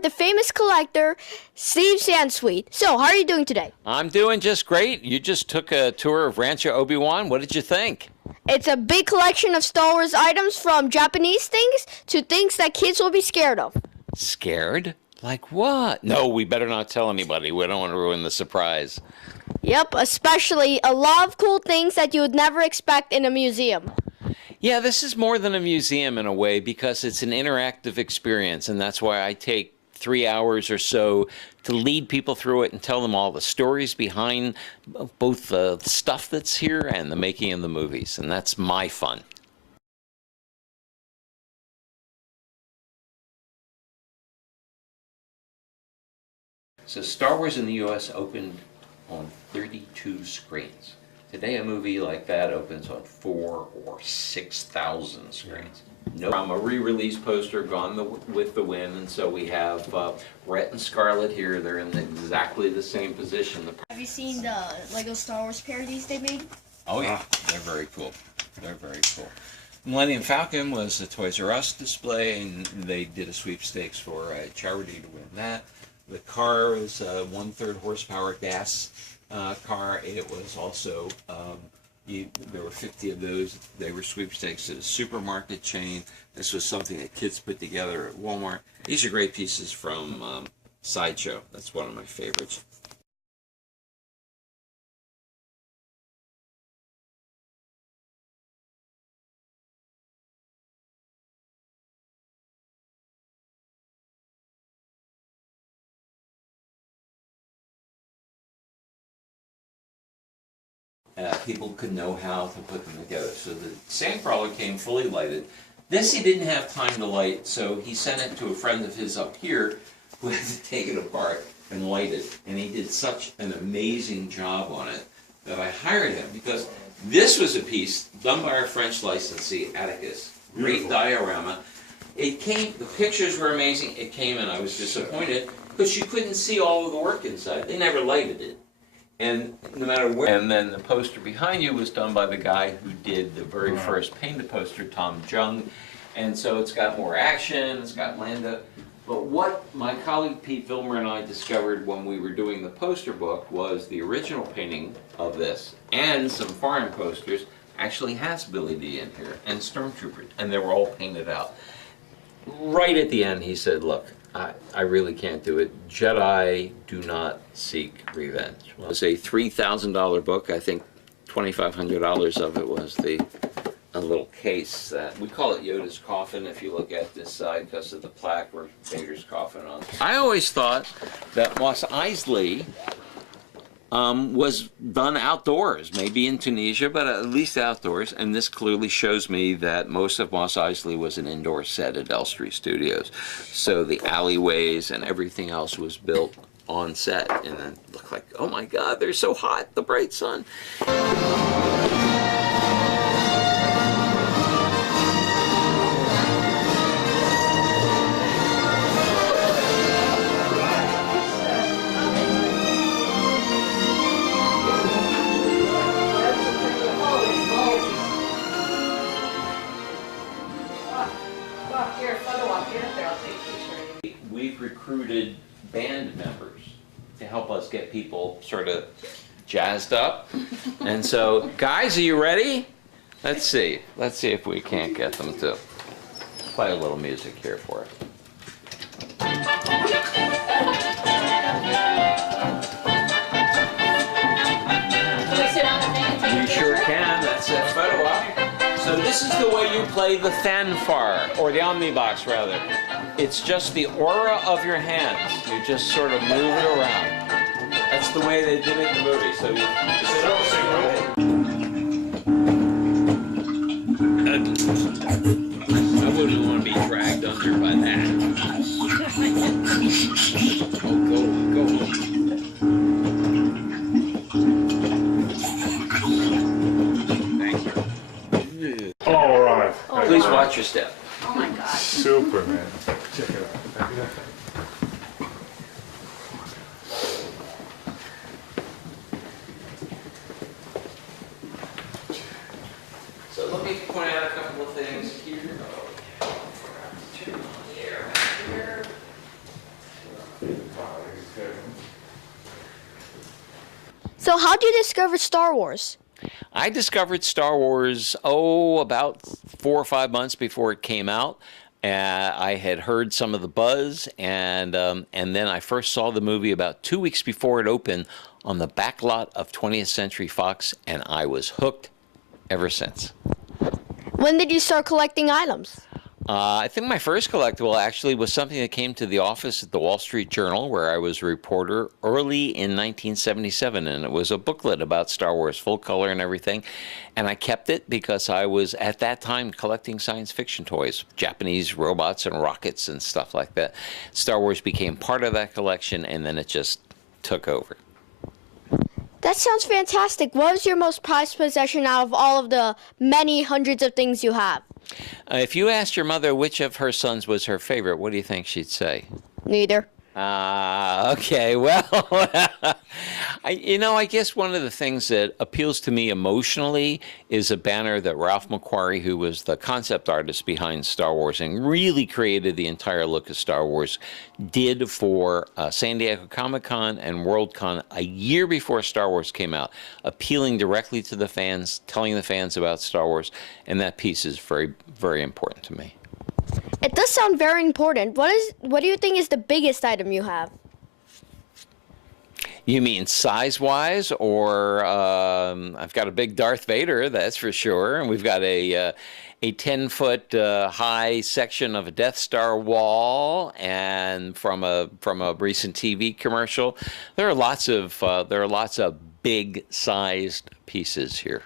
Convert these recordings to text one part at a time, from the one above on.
of the famous collector, Steve Sansweet. So, how are you doing today? I'm doing just great. You just took a tour of Rancho Obi Wan. What did you think? It's a big collection of Star Wars items, from Japanese things to things that kids will be scared of. Scared? Like what? No, we better not tell anybody. We don't want to ruin the surprise. Yep, especially a lot of cool things that you would never expect in a museum. Yeah, this is more than a museum in a way because it's an interactive experience, and that's why I take 3 hours or so to lead people through it and tell them all the stories behind both the stuff that's here and the making of the movies, and that's my fun. So Star Wars in the U.S. opened on 32 screens. Today a movie like that opens on 4,000 or 6,000 screens. No, I'm a re-release poster, Gone with the Wind, and so we have Rhett and Scarlett here. They're in exactly the same position. Have you seen the Lego Star Wars parodies they made? Oh yeah, they're very cool. They're very cool. Millennium Falcon was a Toys R Us display, and they did a sweepstakes for a charity to win that. The car was a 1/3 horsepower gas car. It was also, there were 50 of those. They were sweepstakes at a supermarket chain. This was something that kids put together at Walmart. These are great pieces from Sideshow. That's one of my favorites. People could know how to put them together. So the Sandcrawler came fully lighted. This he didn't have time to light, so he sent it to a friend of his up here who had to take it apart and light it. And he did such an amazing job on it that I hired him, because this was a piece done by our French licensee, Atticus. Great diorama. It came, the pictures were amazing. It came and I was disappointed because you couldn't see all of the work inside. They never lighted it. And no matter where. And then the poster behind you was done by the guy who did the very first painted poster, Tom Jung. And so it's got more action, it's got Lando. But what my colleague Pete Vilmer and I discovered when we were doing the poster book was the original painting of this and some foreign posters actually has Billy D in here and Stormtroopers, and they were all painted out. Right at the end he said, look, I really can't do it. Jedi do not seek revenge. Well, it was a $3,000 book. I think $2,500 of it was a little case that we call it Yoda's coffin if you look at this side because of the plaque where Vader's coffin on. I always thought that Mos Eisley was done outdoors, maybe in Tunisia, but at least outdoors. And this clearly shows me that most of Mos Eisley was an indoor set at Elstree Studios. So the alleyways and everything else was built on set. And it looked like, oh my God, they're so hot, the bright sun. We've recruited band members to help us get people sort of jazzed up. And so, guys, are you ready? Let's see. Let's see if we can't get them to play a little music here for us. You sure can. That's a photo op. So this is the way you play the fanfare, or the omnibox rather. It's just the aura of your hands. You just sort of move it around. That's the way they did it in the movie. So I wouldn't want to be dragged under by that. Oh, go. All right. Please watch your step. Oh my God. Super, man. Check it out. So let me point out a couple of things here. So how'd you discover Star Wars? I discovered Star Wars, about 4 or 5 months before it came out. I had heard some of the buzz, and then I first saw the movie about 2 weeks before it opened on the back lot of 20th Century Fox, and I was hooked ever since. When did you start collecting items? I think my first collectible actually was something that came to the office at the Wall Street Journal, where I was a reporter early in 1977, and it was a booklet about Star Wars, full color and everything. And I kept it because I was, at that time, collecting science fiction toys, Japanese robots and rockets and stuff like that. Star Wars became part of that collection, and then it just took over. That sounds fantastic. What was your most prized possession out of all of the many hundreds of things you have? If you asked your mother which of her sons was her favorite, what do you think she'd say? Neither. Okay, well, I guess one of the things that appeals to me emotionally is a banner that Ralph McQuarrie, who was the concept artist behind Star Wars and really created the entire look of Star Wars, did for San Diego Comic-Con and Worldcon a year before Star Wars came out, appealing directly to the fans, telling the fans about Star Wars, and that piece is very, very important to me. It does sound very important. What do you think is the biggest item you have? You mean size-wise, or I've got a big Darth Vader, that's for sure, and we've got a 10-foot high section of a Death Star wall, and from a recent TV commercial. There are lots of big-sized pieces here.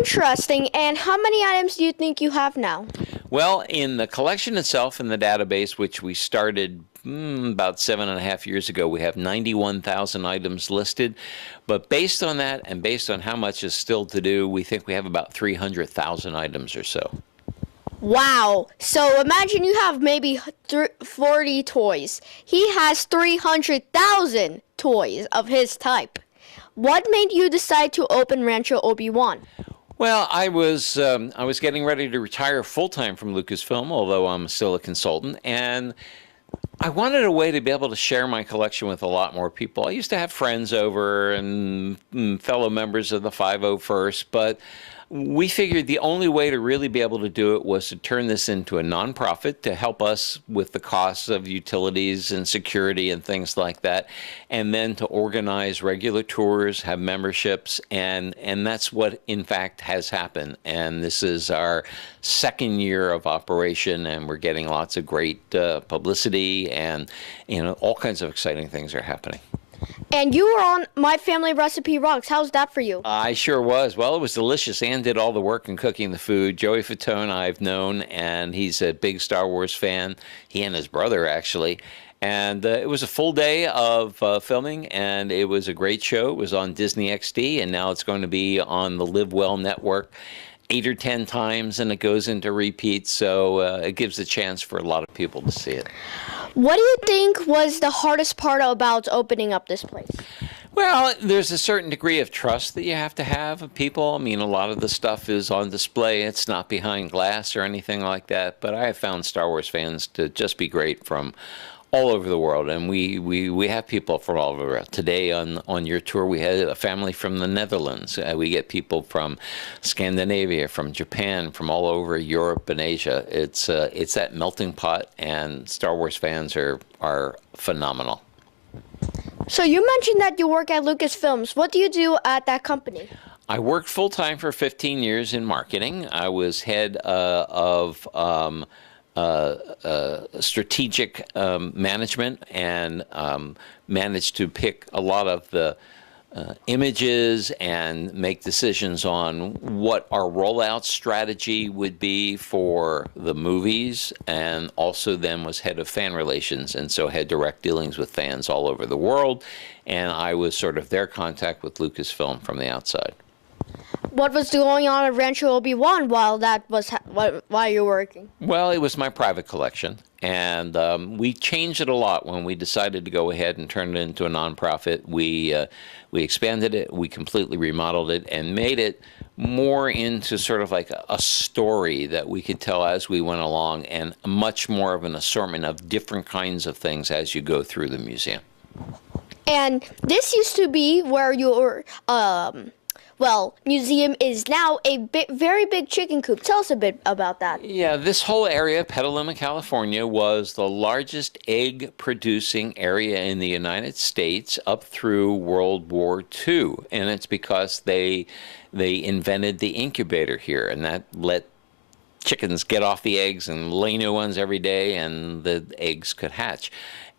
Interesting. And how many items do you think you have now? Well, in the collection itself, in the database, which we started about 7.5 years ago, we have 91,000 items listed. But based on that, and based on how much is still to do, we think we have about 300,000 items or so. Wow. So imagine you have maybe 40 toys. He has 300,000 toys of his type. What made you decide to open Rancho Obi Wan? Well, I was getting ready to retire full-time from Lucasfilm, although I'm still a consultant, and I wanted a way to be able to share my collection with a lot more people. I used to have friends over and fellow members of the 501st, but we figured the only way to really be able to do it was to turn this into a nonprofit to help us with the costs of utilities and security and things like that, and then to organize regular tours, have memberships, and that's what in fact has happened. And this is our second year of operation, and we're getting lots of great publicity, and all kinds of exciting things are happening. And you were on My Family Recipe Rocks. How's that for you? I sure was. Well, it was delicious. Ann did all the work in cooking the food. Joey Fatone I've known, and he's a big Star Wars fan. He and his brother, actually. And it was a full day of filming, and it was a great show. It was on Disney XD, and now it's going to be on the Live Well network 8 or 10 times, and it goes into repeats, so it gives a chance for a lot of people to see it. What do you think was the hardest part about opening up this place? Well, there's a certain degree of trust that you have to have of people. I mean, a lot of the stuff is on display. It's not behind glass or anything like that. But I have found Star Wars fans to just be great from all over the world. And we have people from all over the world. Today on your tour, we had a family from the Netherlands. We get people from Scandinavia, from Japan, from all over Europe and Asia. It's that melting pot, and Star Wars fans are phenomenal. So you mentioned that you work at Lucasfilms. What do you do at that company? I worked full-time for 15 years in marketing. I was head of strategic management, and managed to pick a lot of the images and make decisions on what our rollout strategy would be for the movies, and also then was head of fan relations, and so had direct dealings with fans all over the world, and I was sort of their contact with Lucasfilm from the outside. What was going on at Rancho Obi Wan while you were working? Well, it was my private collection, and we changed it a lot when we decided to go ahead and turn it into a nonprofit. We expanded it, we completely remodeled it, and made it more into sort of like a story that we could tell as we went along, and much more of an assortment of different kinds of things as you go through the museum. And this used to be where your museum is now a very big chicken coop. Tell us a bit about that. Yeah, this whole area, Petaluma, California, was the largest egg producing area in the United States up through World War II. And it's because they invented the incubator here, and that let chickens get off the eggs and lay new ones every day, and the eggs could hatch.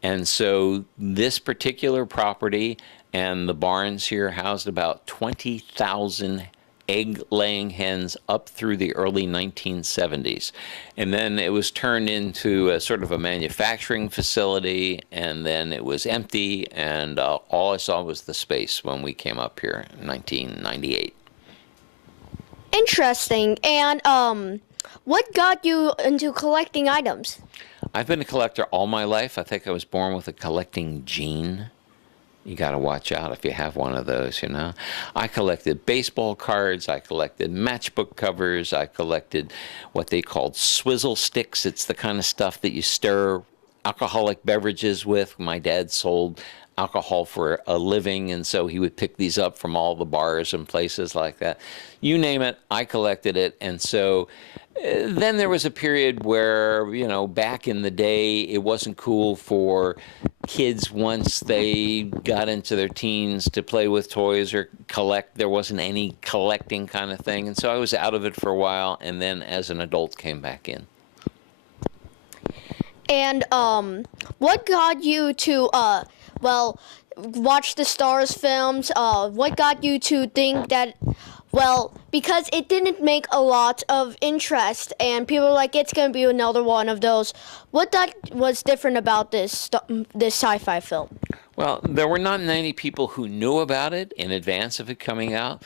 And so this particular property and the barns here housed about 20,000 egg-laying hens up through the early 1970s. And then it was turned into a sort of a manufacturing facility, and then it was empty, and all I saw was the space when we came up here in 1998. Interesting. And what got you into collecting items? I've been a collector all my life. I think I was born with a collecting gene. You got to watch out if you have one of those, you know. I collected baseball cards. I collected matchbook covers. I collected what they called swizzle sticks. It's the kind of stuff that you stir alcoholic beverages with. My dad sold alcohol for a living, and so he would pick these up from all the bars and places like that. You name it, I collected it. And so then there was a period where, you know, back in the day, it wasn't cool for kids once they got into their teens to play with toys or collect. There wasn't any collecting kind of thing. And so I was out of it for a while, and then as an adult came back in. And what got you to watch the Stars films? What got you to think that, because it didn't make a lot of interest, and people were like, it's going to be another one of those. What that was different about this sci-fi film? Well, there were not many people who knew about it in advance of it coming out,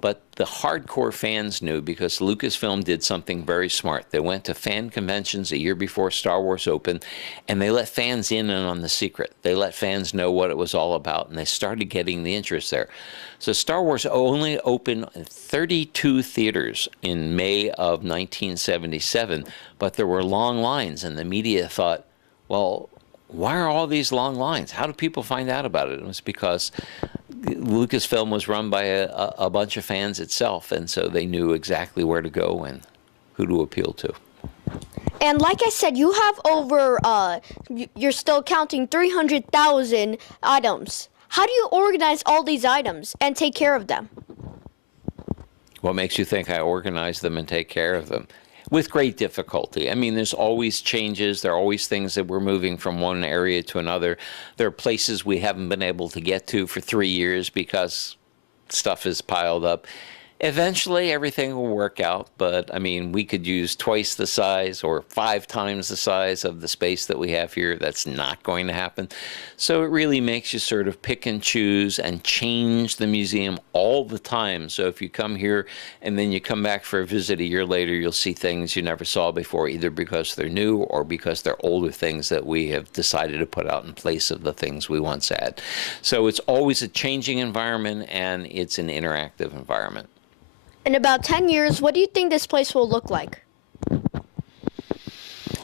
but the hardcore fans knew because Lucasfilm did something very smart. They went to fan conventions a year before Star Wars opened, and they let fans in on the secret. They let fans know what it was all about, and they started getting the interest there. So Star Wars only opened in 32 theaters in May of 1977, but there were long lines, and the media thought, well, why are all these long lines? How do people find out about it? It was because Lucasfilm was run by a bunch of fans itself, and so they knew exactly where to go and who to appeal to. And like I said, you have over, you're still counting 300,000 items. How do you organize all these items and take care of them? What makes you think I organize them and take care of them? With great difficulty. I mean, there's always changes. There are always things that we're moving from one area to another. There are places we haven't been able to get to for 3 years because stuff is piled up. Eventually, everything will work out, but I mean, we could use twice the size or 5 times the size of the space that we have here. That's not going to happen. So it really makes you sort of pick and choose and change the museum all the time. So if you come here and then you come back for a visit a year later, you'll see things you never saw before, either because they're new or because they're older things that we have decided to put out in place of the things we once had. So it's always a changing environment, and it's an interactive environment. In about 10 years, what do you think this place will look like?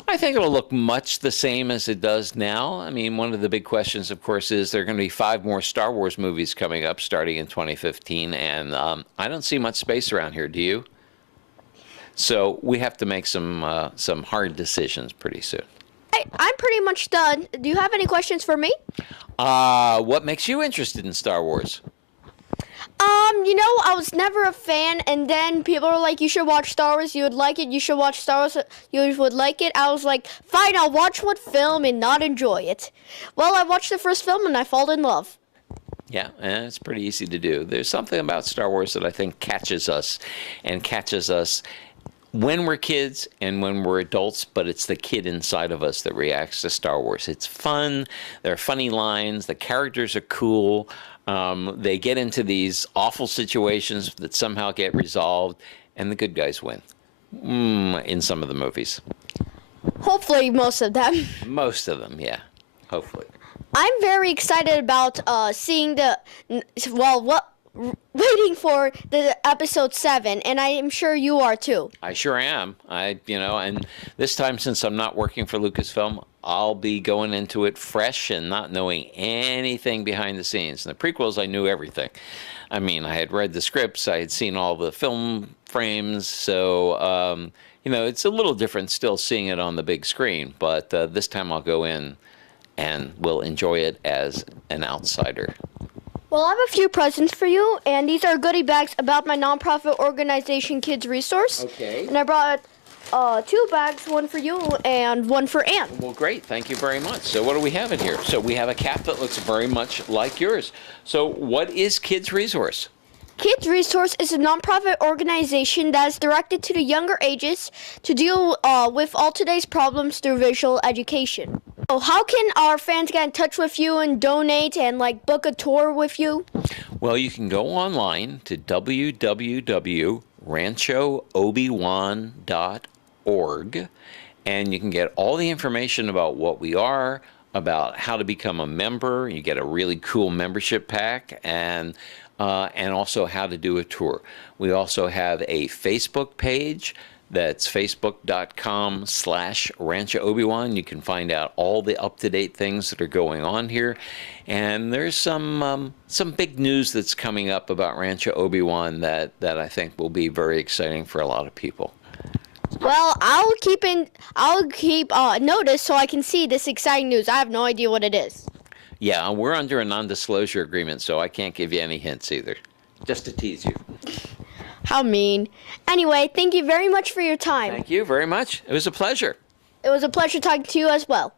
I think it'll look much the same as it does now. I mean, one of the big questions, of course, is there are going to be 5 more Star Wars movies coming up starting in 2015, and I don't see much space around here, do you? So we have to make some hard decisions pretty soon. I'm pretty much done. Do you have any questions for me? What makes you interested in Star Wars? I was never a fan, and then people were like, you should watch Star Wars, you would like it, you should watch Star Wars, you would like it. I was like, fine, I'll watch one film and not enjoy it. Well, I watched the first film and I fall in love. Yeah, and it's pretty easy to do. There's something about Star Wars that I think catches us when we're kids and when we're adults, but it's the kid inside of us that reacts to Star Wars. It's fun, there are funny lines, the characters are cool. They get into these awful situations that somehow get resolved, and the good guys win in some of the movies. Hopefully, most of them. Most of them, yeah. Hopefully. I'm very excited about seeing waiting for the episode 7, and I am sure you are too. I sure am. And this time, since I'm not working for Lucasfilm, I'll be going into it fresh and not knowing anything behind the scenes. In the prequels, I knew everything. I mean, I had read the scripts, I had seen all the film frames, so, it's a little different still seeing it on the big screen, but this time I'll go in and will enjoy it as an outsider. Well, I have a few presents for you, and these are goodie bags about my nonprofit organization, Kids Resource. Okay. And I brought 2 bags, one for you and one for Ann. Well, great. Thank you very much. So what do we have in here? So we have a cap that looks very much like yours. So what is Kids Resource? Kids Resource is a nonprofit organization that is directed to the younger ages to deal with all today's problems through visual education. So how can our fans get in touch with you and donate and book a tour with you? Well, you can go online to www.ranchoobiwan.org, and you can get all the information about what we are, about how to become a member. You get a really cool membership pack, and also how to do a tour. We also have a Facebook page. That's facebook.com/Rancho Obi Wan. You can find out all the up-to-date things that are going on here. And there's some big news that's coming up about Rancho Obi Wan that I think will be very exciting for a lot of people. Well, I'll keep notice so I can see this exciting news. I have no idea what it is. Yeah, we're under a non-disclosure agreement, so I can't give you any hints either. Just to tease you. How mean. Anyway, thank you very much for your time. Thank you very much. It was a pleasure. It was a pleasure talking to you as well.